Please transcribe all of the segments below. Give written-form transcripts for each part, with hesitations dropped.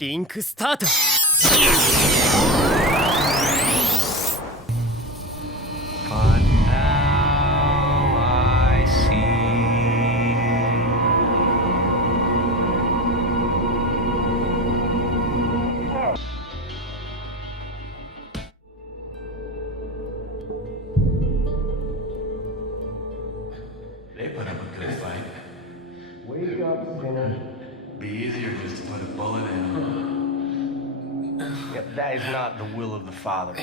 リンクスタート。 But now I see They put up a good fight. Wake up, sinner. Be easier just to put a bullet in them. Yep, that is not the will of the Father.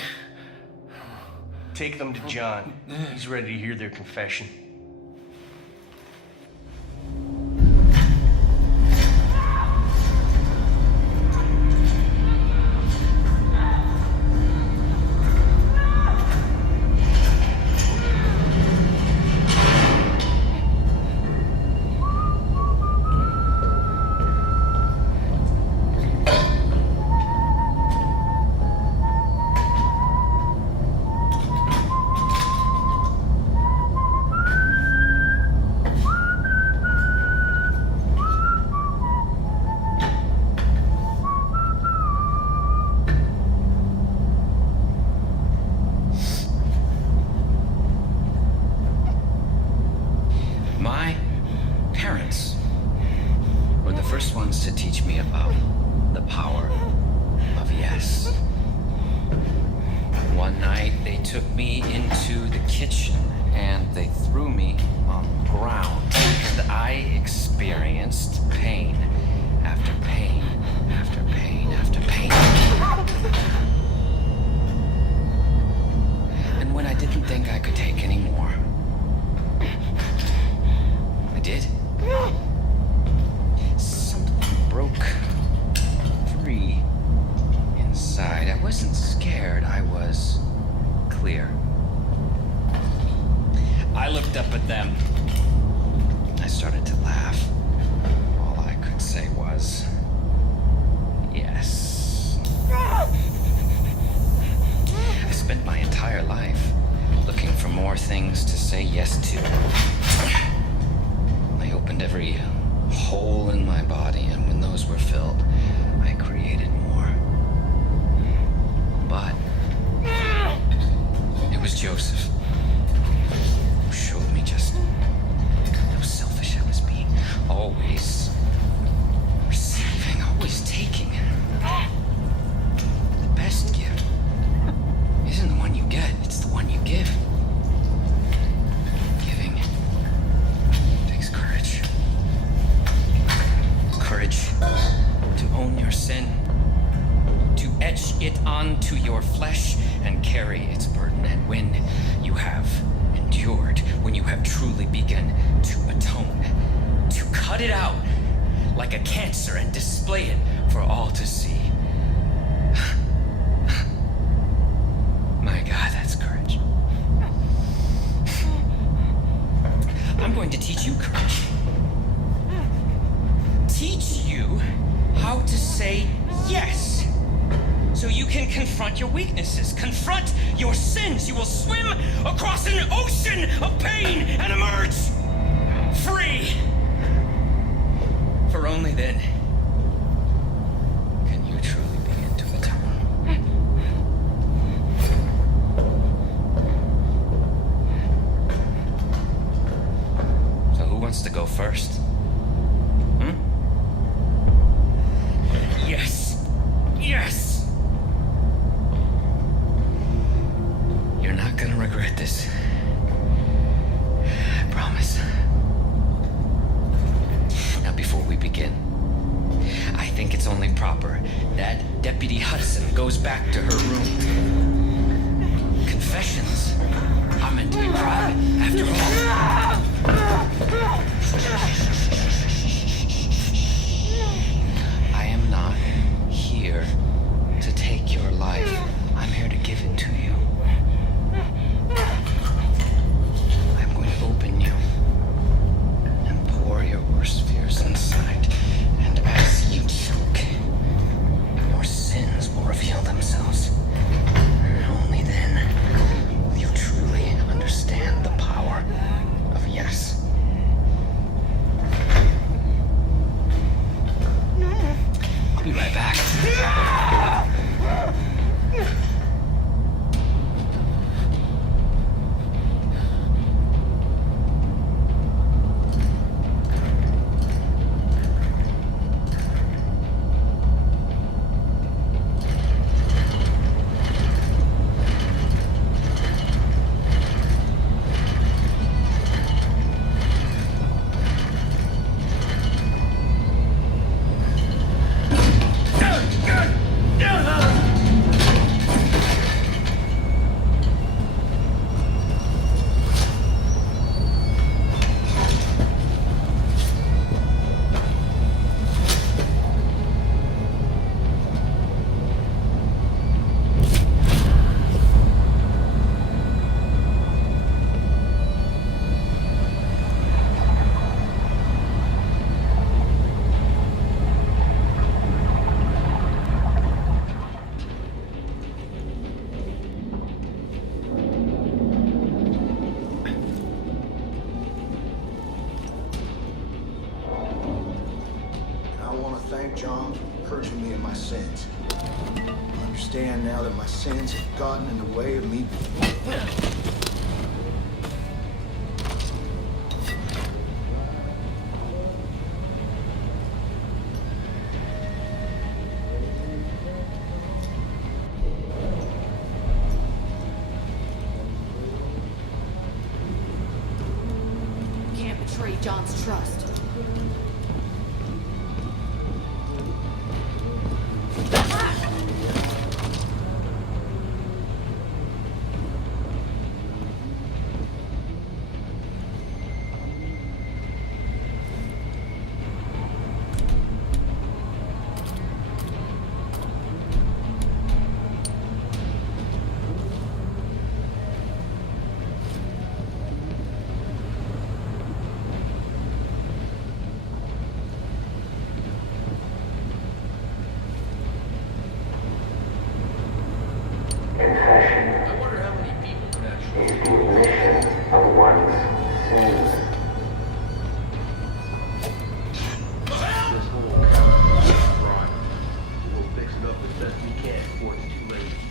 Take them to John. He's ready to hear their confession. my parents were the first ones to teach me about the power of yes. One night they took me into the kitchen and they threw me on the ground, and I experienced pain after pain after pain after pain. And when I didn't think I could take any more, I did. Something broke free inside. I wasn't scared, I was clear. I looked up at them. I started to laugh. All I could say was, yes. I spent my entire life looking for more things to say yes to. I opened every hole in my body, and when those were filled, I created more. But it was Joseph who showed me just how selfish I was being. Always receiving, always taking. The best gift isn't the one you get, it's the one you give. Giving takes courage. Courage to own your sin, to etch it onto your flesh and carry its burden. And when you have endured, when you have truly begun to atone, to cut it out like a cancer and display it for all to see. My God, that's courage. I'm going to teach you courage. Teach you how to say yes, so you can confront your weaknesses, confront your sins. You will swim across an ocean of pain and emerge free. For only then can you truly begin to atone. So who wants to go first? Yes. Yes. You're not gonna regret this. I promise. Now, before we begin, I think it's only proper that Deputy Hudson goes back to her room. Confessions are meant to be private, after all. I am not here to take your life. I'm here to give it to you. I'm going to open you and pour your worst fears inside. And as you choke, your sins will reveal themselves. And only then will you truly understand the power of yes. thank John for purging me of my sins. I understand now that my sins have gotten in the way of me. Can't betray John's trust.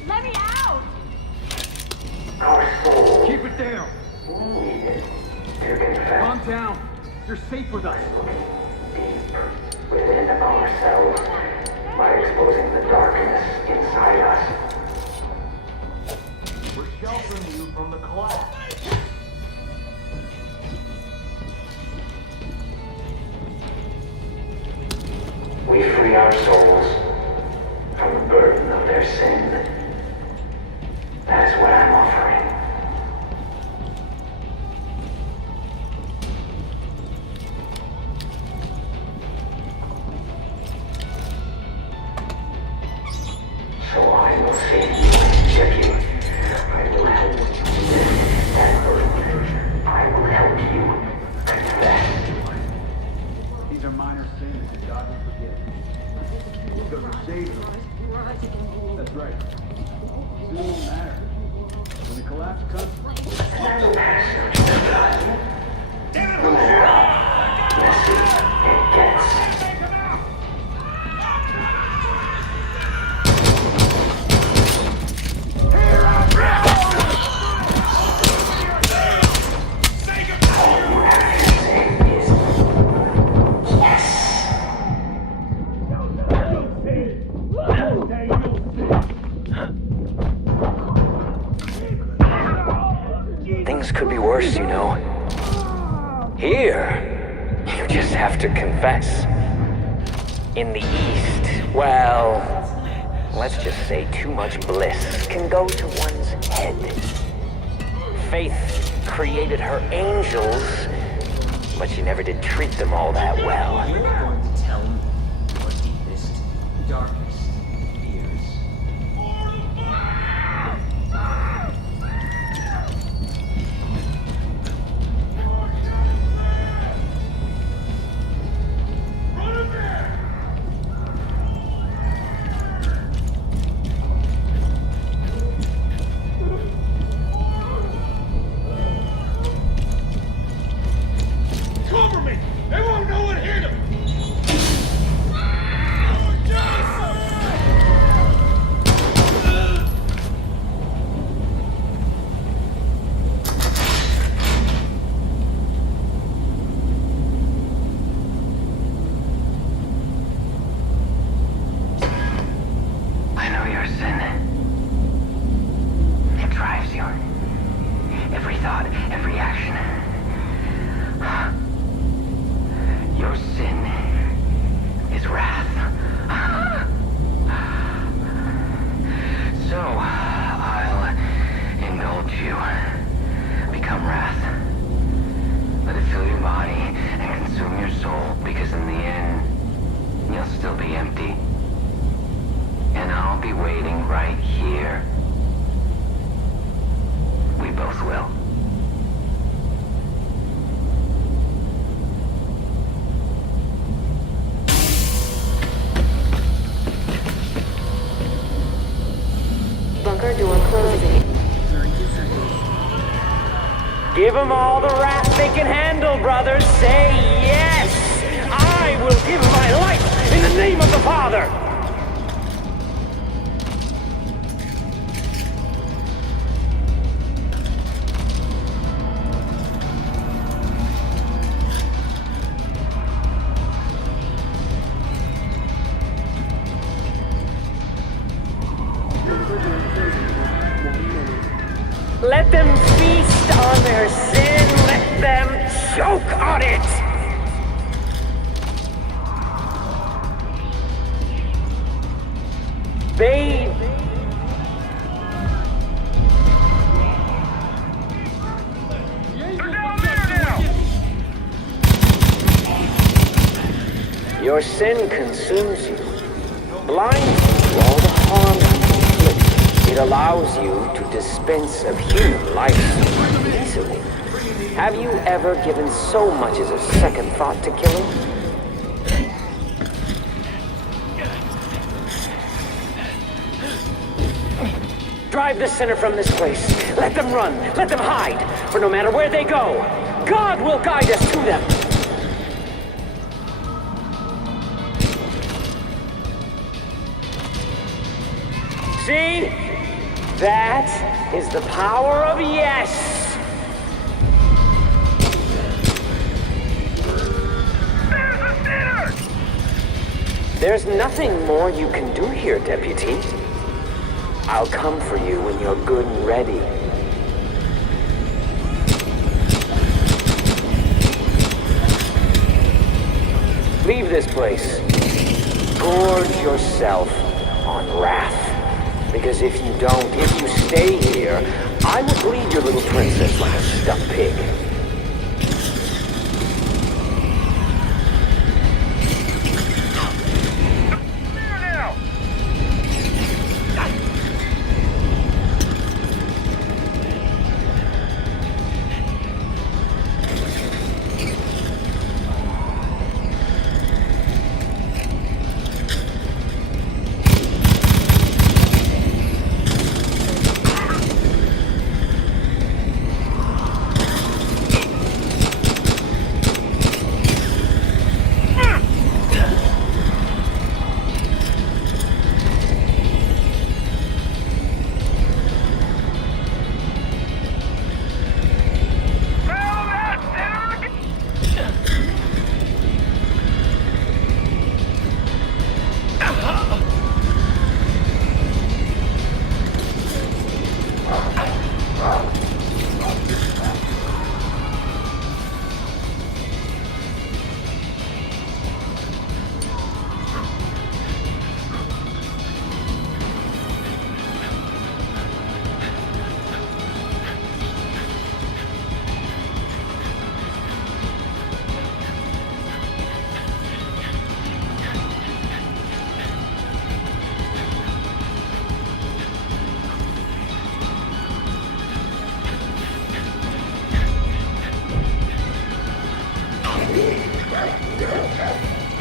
Let me out! Keep it down. Calm down. You're safe with us. Within ourselves by exposing the darkness inside us. We're sheltering you from the collapse. We free our souls from the burden of their sin. That is what I'm offering. So I will save you and ship you. I will help you lift that burden. I will help you confess. These are minor sins that God will forgive. Because we're saved. That's right. Soon it won't matter. When the collapse comes, No matter how messy it gets. Things could be worse, you know. Here, you just have to confess. In the East, well, let's just say too much bliss can go to one's head. Faith created her angels, but she never did treat them all that well. You're going to tell me your deepest, darkest fears. cover me! They won't know what hit them! I know your sin. It drives you. Every thought, every action. Your sin is wrath. So, I'll indulge you. Become wrath. Let it fill your body and consume your soul, because in the end, you'll still be empty. And I'll be waiting right here. We both will. Bunker door closing. 30 seconds. Give them all the wrath they can handle, brothers. Say yes! I will give my life in the name their sin, let them choke on it! Babe! Your sin consumes you, blinds you to all the harm it inflicts. It allows you to dispense of human life so easily. Have you ever given so much as a second thought to killing? Drive the sinner from this place. Let them run. Let them hide. For no matter where they go, God will guide us to them. See? That is the power of yes! There's a sinner! There's nothing more you can do here, Deputy. I'll come for you when you're good and ready. Leave this place. Gorge yourself on wrath. Because if you don't, if you stay here, I will bleed your little princess like a stuck pig.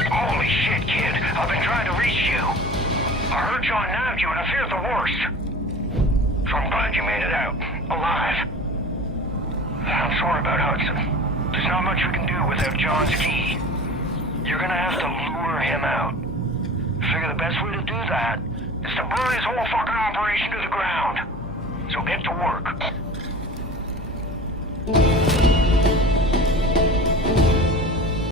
Holy shit, kid. I've been trying to reach you. I heard John nabbed you and I feared the worst. So I'm glad you made it out, alive. I'm sorry about Hudson. There's not much we can do without John's key. You're gonna have to lure him out. Figure the best way to do that is to burn his whole fucking operation to the ground. So get to work.